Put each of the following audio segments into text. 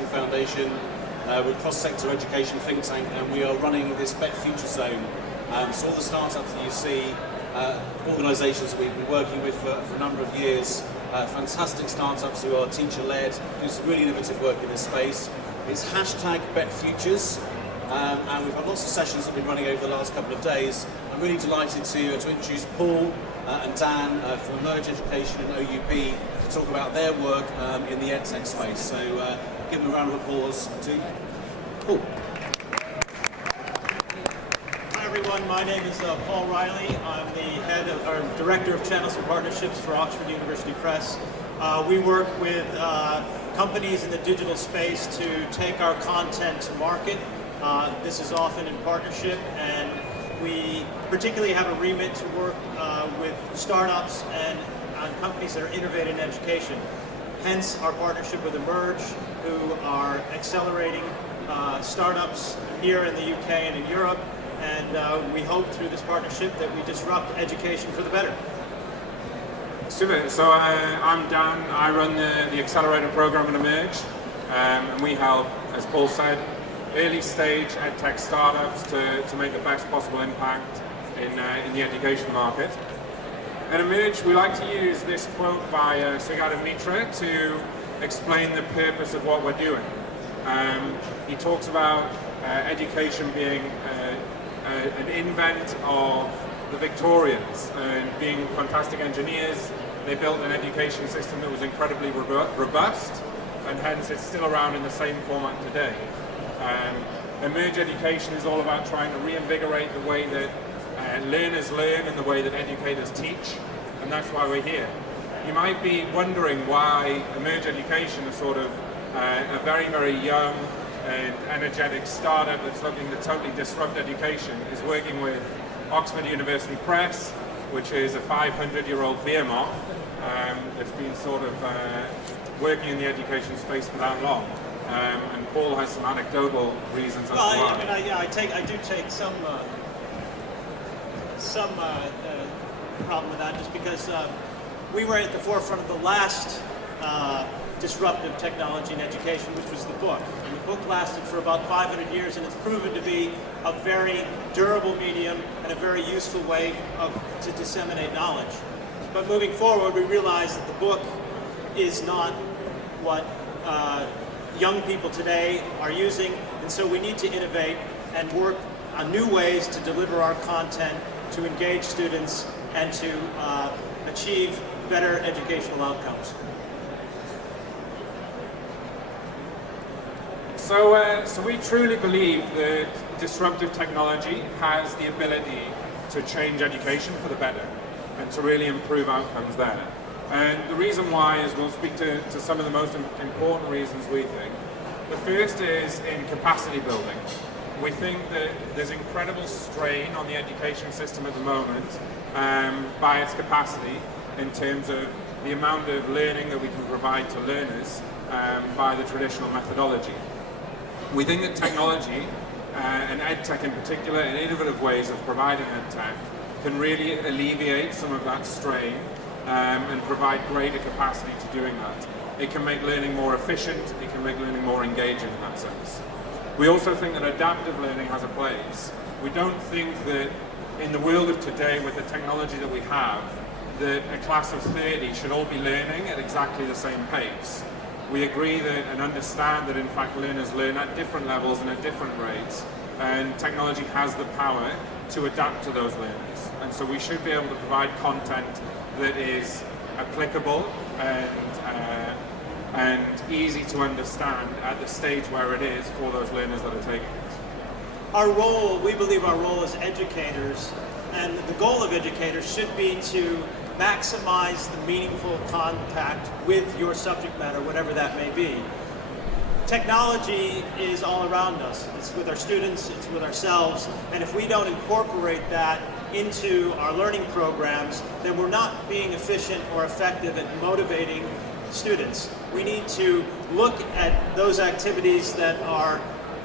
Education Foundation. We're a cross-sector education think tank, and we are running this BETT Future Zone. So all the startups that you see, organisations that we've been working with for a number of years, fantastic startups who are teacher-led, do some really innovative work in this space. It's hashtag BETTFutures, and we've had lots of sessions that we've been running over the last couple of days. I'm really delighted to introduce Paul and Dan from Emerge Education and OUP to talk about their work in the EdTech space. So give them a round of applause to Paul. Hi everyone, my name is Paul Riley. I'm the Director of Channels and Partnerships for Oxford University Press. We work with companies in the digital space to take our content to market. This is often in partnership, and we particularly have a remit to work with startups and on companies that are innovating in education. Hence our partnership with Emerge, who are accelerating startups here in the UK and in Europe, and we hope through this partnership that we disrupt education for the better. Super. So I'm Dan. I run the accelerator program at Emerge, and we help, as Paul said, early stage edtech startups to make the best possible impact in the education market. At Emerge, we like to use this quote by Sugata Mitra to explain the purpose of what we're doing. He talks about education being an invent of the Victorians, and being fantastic engineers. They built an education system that was incredibly robust, and hence it's still around in the same format today. Emerge Education is all about trying to reinvigorate the way that learners learn and the way that educators teach, and that's why we're here. You might be wondering why Emerge Education is sort of a very, very young and energetic startup that's looking to totally disrupt education is working with Oxford University Press, which is a 500-year-old behemoth that's been sort of working in the education space for that long. And Paul has some anecdotal reasons as to why. I do take some problem with that, just because we were at the forefront of the last disruptive technology in education, which was the book. And the book lasted for about 500 years, and it's proven to be a very durable medium and a very useful way to disseminate knowledge. But moving forward, we realized that the book is not what young people today are using, and so we need to innovate and work on new ways to deliver our content, to engage students, and to achieve better educational outcomes. So we truly believe that disruptive technology has the ability to change education for the better and to really improve outcomes there. And the reason why is we'll speak to some of the most important reasons we think. The first is in capacity building. We think that there's incredible strain on the education system at the moment by its capacity in terms of the amount of learning that we can provide to learners by the traditional methodology. We think that technology, and EdTech in particular, and innovative ways of providing EdTech can really alleviate some of that strain and provide greater capacity to doing that. It can make learning more efficient, it can make learning more engaging in that sense. We also think that adaptive learning has a place. We don't think that in the world of today, with the technology that we have, that a class of 30 should all be learning at exactly the same pace. We agree that and understand that in fact learners learn at different levels and at different rates, and technology has the power to adapt to those learners. And so we should be able to provide content that is applicable and easy to understand at the stage where it is for those learners that are taking it. Our role, we believe our role as educators, and the goal of educators should be to maximize the meaningful contact with your subject matter, whatever that may be. Technology is all around us. It's with our students, it's with ourselves, and if we don't incorporate that into our learning programs, then we're not being efficient or effective at motivating students. We need to look at those activities that are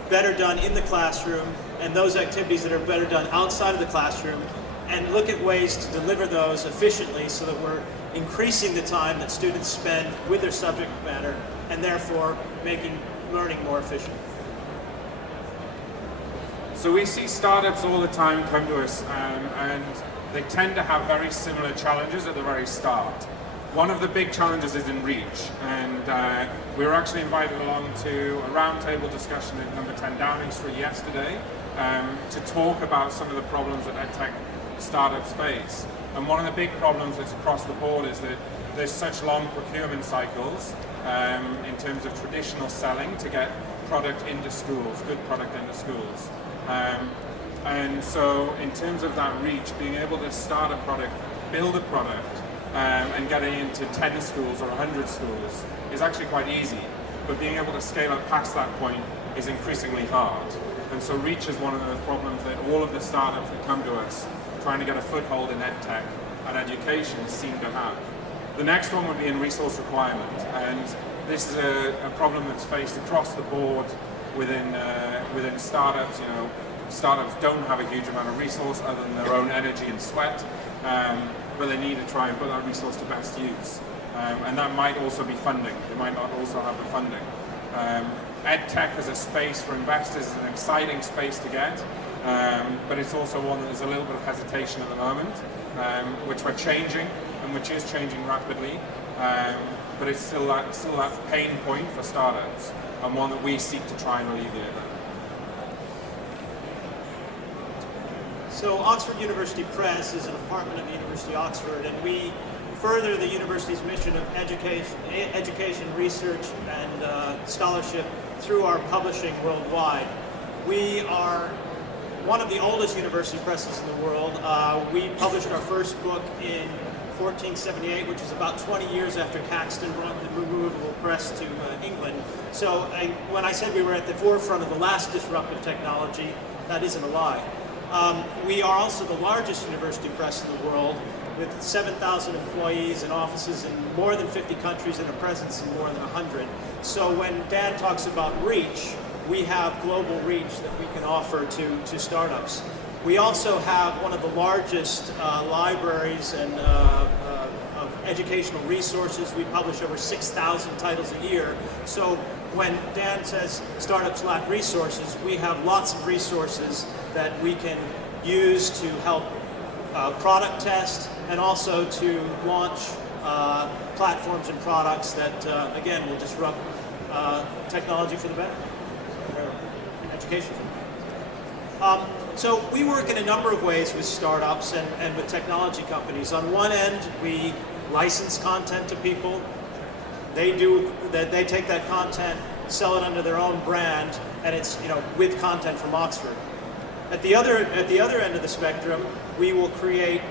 better done in the classroom and those activities that are better done outside of the classroom, and look at ways to deliver those efficiently so that we're increasing the time that students spend with their subject matter and therefore making learning more efficient? So we see startups all the time come to us, and they tend to have very similar challenges at the very start. One of the big challenges is in reach, and we were actually invited along to a roundtable discussion at number 10 Downing Street yesterday to talk about some of the problems that EdTech startups face. And one of the big problems that's across the board is that there's such long procurement cycles in terms of traditional selling to get product into schools, good product into schools. And so in terms of that reach, being able to start a product, build a product, and get it into 10 schools or 100 schools is actually quite easy. But being able to scale up past that point is increasingly hard. And so reach is one of the problems that all of the startups that come to us trying to get a foothold in EdTech and education seem to have. The next one would be in resource requirement. And this is a problem that's faced across the board within startups. You know, startups don't have a huge amount of resource other than their own energy and sweat, but they need to try and put that resource to best use. And that might also be funding. They might not also have the funding. EdTech as a space for investors is an exciting space to get, but it's also one that there's a little bit of hesitation at the moment, which we're changing, and which is changing rapidly. But it's still that pain point for startups, and one that we seek to try and alleviate that. So Oxford University Press is a department of the University of Oxford, and we further the university's mission of education, research, and scholarship through our publishing worldwide. We are one of the oldest university presses in the world. We published our first book in 1478, which is about 20 years after Caxton brought the removable press to England. So when I said we were at the forefront of the last disruptive technology, that isn't a lie. We are also the largest university press in the world, with 7,000 employees and offices in more than 50 countries and a presence in more than 100. So when Dan talks about reach, we have global reach that we can offer to startups. We also have one of the largest libraries and of educational resources. We publish over 6,000 titles a year. So when Dan says startups lack resources, we have lots of resources that we can use to help product test and also to launch platforms and products that, again, will disrupt technology for the better, education for the better. So we work in a number of ways with startups and with technology companies. On one end, we license content to people. They take that content, sell it under their own brand, and it's with content from Oxford. At the other end of the spectrum, we will create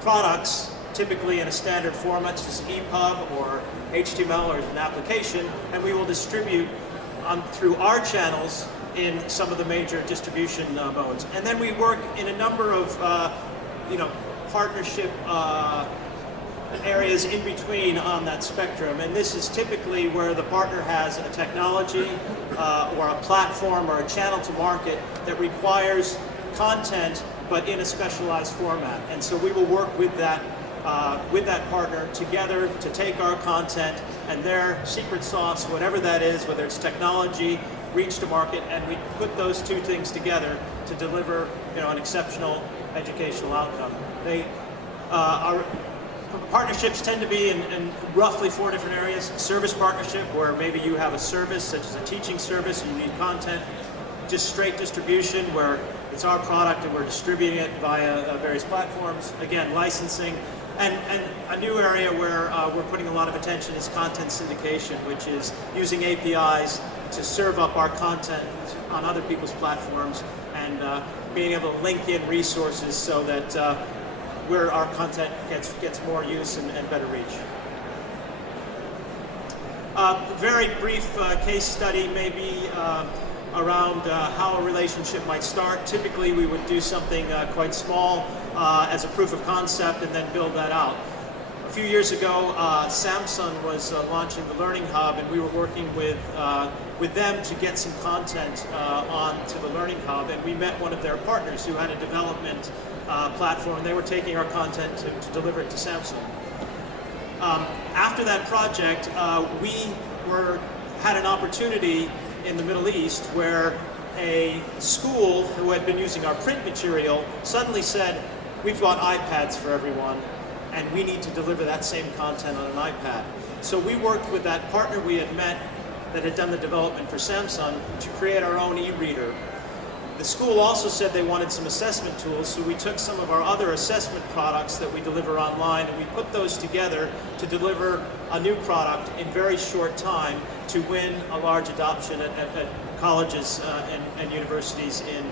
products, typically in a standard format, such as EPUB or HTML or an application, and we will distribute through our channels in some of the major distribution modes. And then we work in a number of partnership areas in between on that spectrum, and this is typically where the partner has a technology or a platform or a channel to market that requires content but in a specialized format. And so we will work with that partner together to take our content and their secret sauce, whatever that is, whether it's technology, reach to market, and we put those two things together to deliver an exceptional educational outcome. Our partnerships tend to be in roughly 4 different areas. Service partnership, where maybe you have a service such as a teaching service and you need content. Just straight distribution, where it's our product and we're distributing it via various platforms. Again, licensing. And a new area where we're putting a lot of attention is content syndication, which is using APIs to serve up our content on other people's platforms and being able to link in resources so that where our content gets more use and better reach. Very brief case study maybe around how a relationship might start. Typically we would do something quite small as a proof of concept and then build that out. A few years ago, Samsung was launching the Learning Hub, and we were working with them to get some content onto the Learning Hub, and we met one of their partners who had a development platform. They were taking our content to deliver it to Samsung. After that project, we were had an opportunity in the Middle East where a school who had been using our print material suddenly said, we've got iPads for everyone, and we need to deliver that same content on an iPad. So we worked with that partner we had met that had done the development for Samsung to create our own e-reader. The school also said they wanted some assessment tools, so we took some of our other assessment products that we deliver online and we put those together to deliver a new product in very short time to win a large adoption at colleges and universities in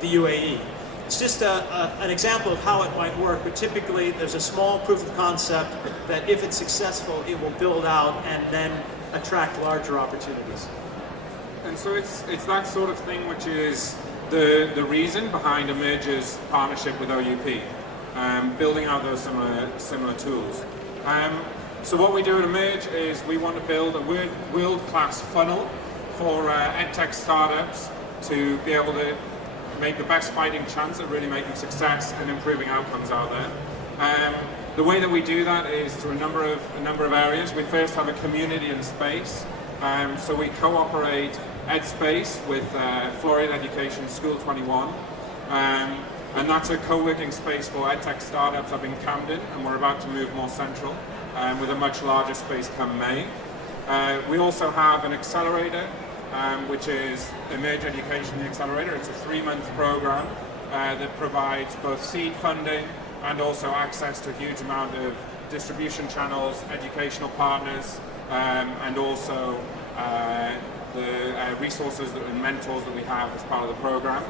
the UAE. It's just an example of how it might work, but typically there's a small proof of concept that if it's successful, it will build out and then attract larger opportunities. And so it's that sort of thing which is the reason behind Emerge's partnership with OUP, building out those similar tools. So what we do at Emerge is we want to build a world-class funnel for EdTech startups to be able to make the best fighting chance at really making success and improving outcomes out there. The way that we do that is through a number of areas. We first have a community and space. So we cooperate EdSpace with Florida Education School 21, and that's a co-working space for EdTech startups up in Camden, and we're about to move more central with a much larger space come May. We also have an accelerator, which is Emerge Education, the accelerator. It's a 3-month program that provides both seed funding and also access to a huge amount of distribution channels, educational partners, and also the resources and mentors that we have as part of the program.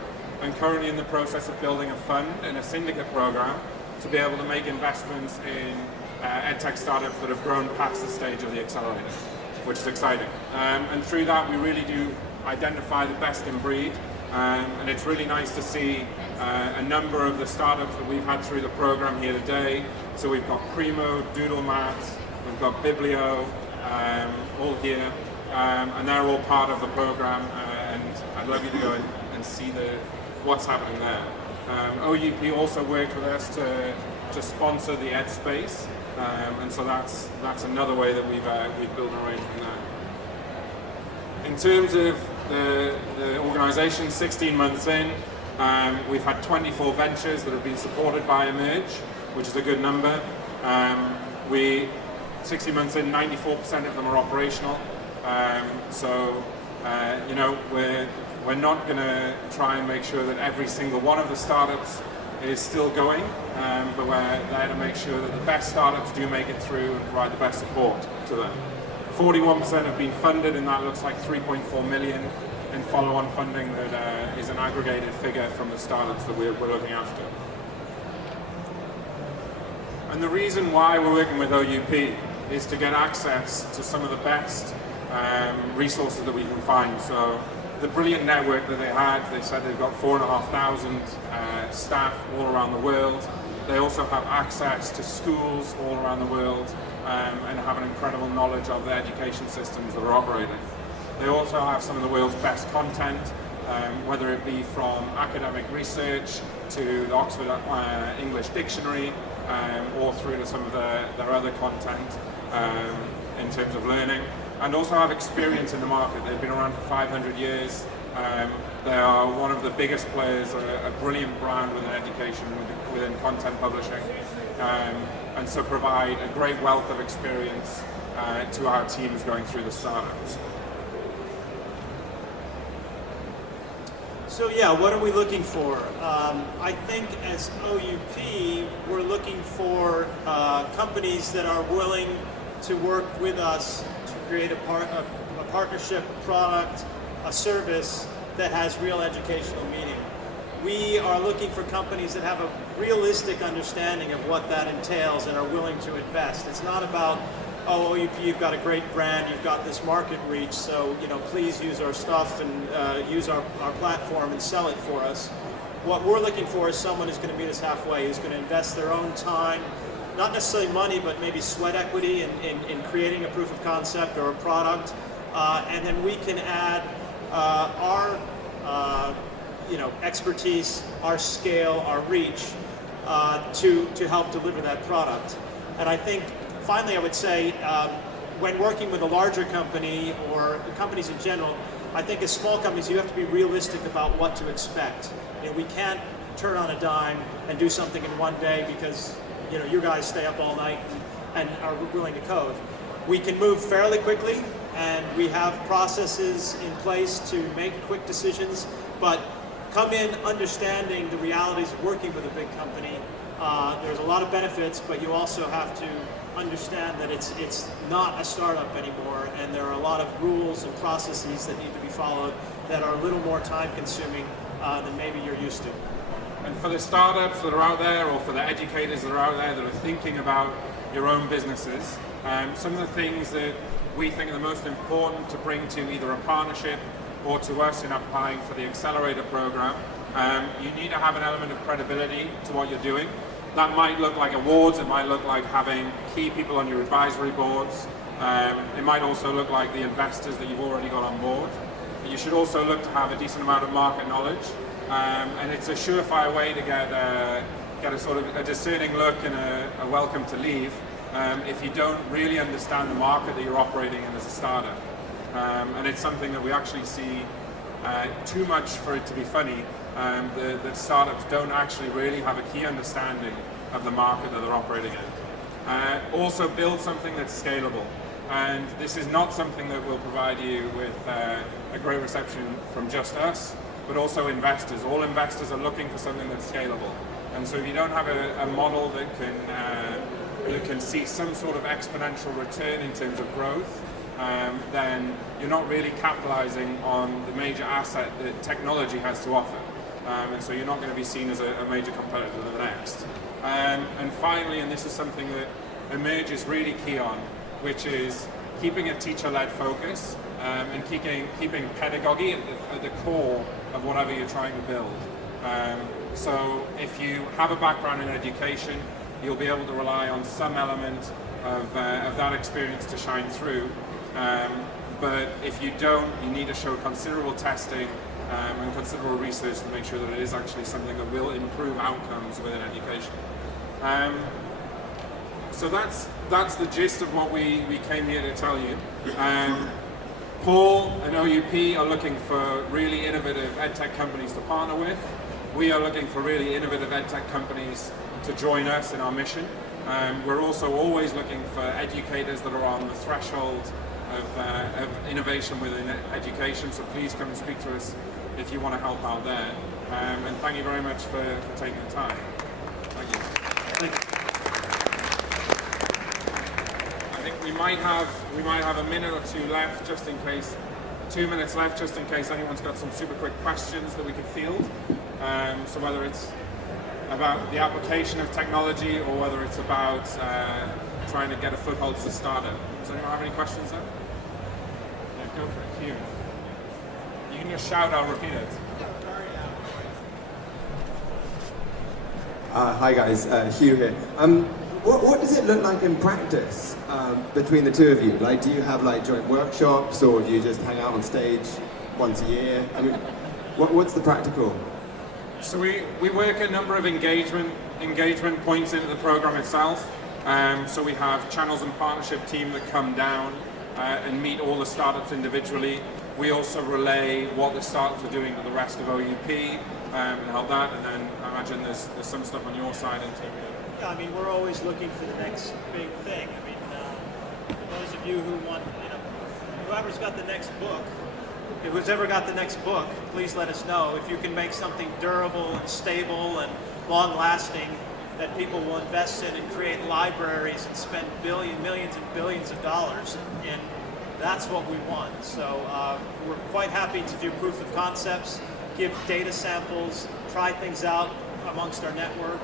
I'm currently in the process of building a fund and a syndicate program to be able to make investments in EdTech startups that have grown past the stage of the accelerator, which is exciting. And through that, we really do identify the best in breed. And it's really nice to see a number of the startups that we've had through the program here today. So we've got Primo, Doodlemat, we've got Biblio, all here, and they're all part of the program. And I'd love you to go and see what's happening there. OUP also worked with us to sponsor the EdSpace, and so that's another way that we've built an arrangement there. In terms of the organisation, 16 months in, we've had 24 ventures that have been supported by Emerge, which is a good number. 16 months in, 94% of them are operational. So you know, we're not going to try and make sure that every single one of the startups is still going, but we're there to make sure that the best startups do make it through and provide the best support to them. 41% have been funded, and that looks like 3.4 million in follow-on funding that is an aggregated figure from the startups that we're looking after. And the reason why we're working with OUP is to get access to some of the best resources that we can find. So the brilliant network that they said they've got 4,500 staff all around the world. They also have access to schools all around the world and have an incredible knowledge of the education systems that are operating. They also have some of the world's best content, whether it be from academic research to the Oxford English Dictionary, or through to some of their other content in terms of learning, and also have experience in the market. They've been around for 500 years. They are one of the biggest players, a brilliant brand within education, within content publishing, and so provide a great wealth of experience to our teams going through the startups. So yeah, what are we looking for? I think as OUP, we're looking for companies that are willing to work with us to create a partnership, a product, a service that has real educational meaning. We are looking for companies that have a realistic understanding of what that entails and are willing to invest. It's not about, oh, OUP, you've got a great brand, you've got this market reach, so please use our stuff and use our platform and sell it for us. What we're looking for is someone who's going to meet us halfway, who's going to invest their own time, not necessarily money, but maybe sweat equity in creating a proof of concept or a product, and then we can add our expertise, our scale, our reach to help deliver that product. And I think finally I would say when working with a larger company or companies in general, I think as small companies, you have to be realistic about what to expect. You know, we can't turn on a dime and do something in one day because, you know, you guys stay up all night and are willing to code. We can move fairly quickly, and we have processes in place to make quick decisions, but come in understanding the realities of working with a big company. There's a lot of benefits, but you also have to understand that it's not a startup anymore, and there are a lot of rules and processes that need to be followed that are a little more time consuming than maybe you're used to. And for the startups that are out there, or for the educators that are out there that are thinking about your own businesses, some of the things that we think are the most important to bring to either a partnership or to us in applying for the accelerator program, you need to have an element of credibility to what you're doing. That might look like awards, it might look like having key people on your advisory boards, it might also look like the investors that you've already got on board. But you should also look to have a decent amount of market knowledge, and it's a surefire way to get a sort of a discerning look and a welcome to leave if you don't really understand the market that you're operating in as a startup. And it's something that we actually see too much for it to be funny, that startups don't actually really have a key understanding of the market that they're operating in. Also build something that's scalable. And this is not something that will provide you with a great reception from just us, but also investors. All investors are looking for something that's scalable. And so if you don't have a model that can see some sort of exponential return in terms of growth, then you're not really capitalizing on the major asset that technology has to offer. And so you're not going to be seen as a major competitor to the next. And finally, and this is something that Emerge is really key on, which is keeping a teacher-led focus and keeping pedagogy at the core of whatever you're trying to build. So if you have a background in education, you'll be able to rely on some element of that experience to shine through. But if you don't, you need to show considerable testing and considerable research to make sure that it is actually something that will improve outcomes within education. So that's the gist of what we came here to tell you. Paul and OUP are looking for really innovative edtech companies to partner with. We are looking for really innovative edtech companies to join us in our mission. We're also always looking for educators that are on the threshold of innovation within education, so please come and speak to us if you want to help out there. And thank you very much for taking the time. Thank you. Thank you. I think we might have a minute or two left, just in case, 2 minutes left, just in case anyone's got some super quick questions that we could field. So whether it's about the application of technology or whether it's about trying to get a foothold as a startup. Does anyone have any questions there? Yeah, go for it, Hugh. You can just shout, I'll repeat it. Hi guys, Hugh here. What does it look like in practice between the two of you? Like, do you have like joint workshops, or do you just hang out on stage once a year? I mean, what's the practical? So we work a number of engagement points into the program itself. So we have channels and partnership team that come down and meet all the startups individually. We also relay what the startups are doing to the rest of OUP and help that. And then I imagine there's some stuff on your side in terms of... Yeah, I mean, we're always looking for the next big thing. I mean, for those of you who want, you know, whoever's got the next book, who's ever got the next book, please let us know. If you can make something durable and stable and long-lasting that people will invest in and create libraries and spend millions and billions of dollars in, that's what we want. So we're quite happy to do proof of concepts, give data samples, try things out amongst our network.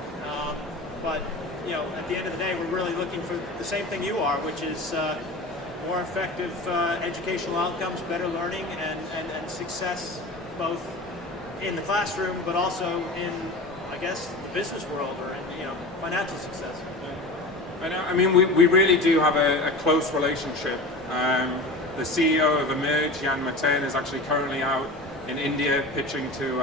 But you know, at the end of the day, we're really looking for the same thing you are, which is more effective educational outcomes, better learning, and success, both in the classroom, but also in, I guess, the business world, or in, you know, financial success. I mean, we really do have a close relationship. The CEO of Emerge, Jan Maten, is actually currently out in India pitching to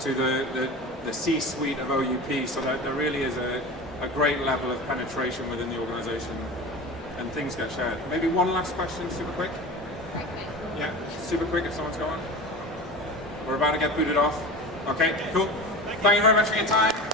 the C-suite of OUP, so that there really is a great level of penetration within the organization. and things get shared. Maybe one last question, super quick. Yeah, super quick if someone's going. We're about to get booted off. Okay, cool. Thank you very much for your time.